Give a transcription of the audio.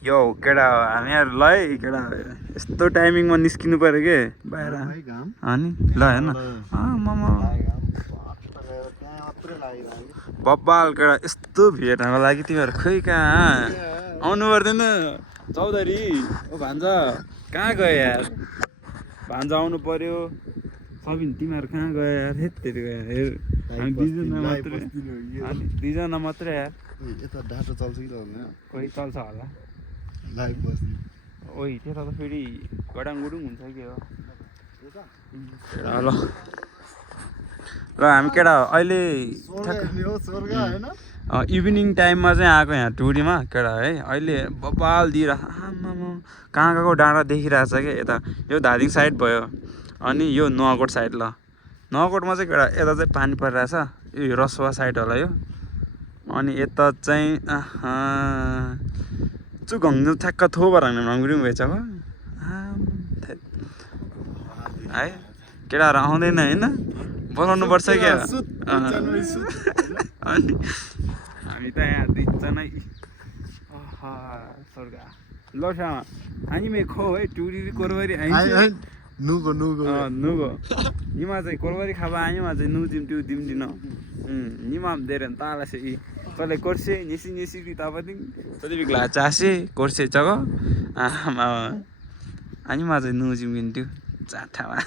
यो केटा हामीहरूलाई केटा यस्तो टाइमिङमा निस्किनु पऱ्यो के बाहिर अनि ल हेर्न बब्बाल केटा यस्तो भेट्नको लागि तिमीहरू खोइ कहाँ आउनु पर्दैन चौधरी ओ भान्जा कहाँ गयो यार भान्जा आउनु पर्यो सबिन तिमीहरू कहाँ गयो यार हेत्तेरी गयो हेर हामी दुईजना मात्रै यार यता डाटा चल्छ कि चल्दैन कोही चल्छ होला लाइभ बस्ने ओइ त्यता त फेरि गडाङगुडुङ हुन्छ के हो ल ल हामी केटा अहिले इभिनिङ टाइममा चाहिँ आएको यहाँ टुरीमा केटा है अहिले बब्बाल दिएर आमामा कहाँ कहाँको डाँडा देखिरहेछ क्या यता यो धादिङ साइड भयो अनि यो नुवाकोट साइड ल नुवाकोटमा चाहिँ केटा यता चाहिँ पानी परिरहेछ यो रसुवा साइड होला यो अनि यता चाहिँ चुघङ्नु ठ्याक्क थोबर नङ्गुरी भेच है केटाहरू आउँदैन होइन बोलाउनु पर्छ क्या अनि हामी त यहाँ दुईजनै स्वर्ग ल हामी खो है टुरी कोरबारी नुगो निमा चाहिँ कोरबारी खाबा आइमा चाहिँ नु दिम त्यो दिम दिन निमा धेरै ताला से तले कोर्से निसी तापदिङ तदि बिग्ला चासे कोर्से जग आमा आइमा चाहिँ नु जिम गिन्थ्यो चाठामा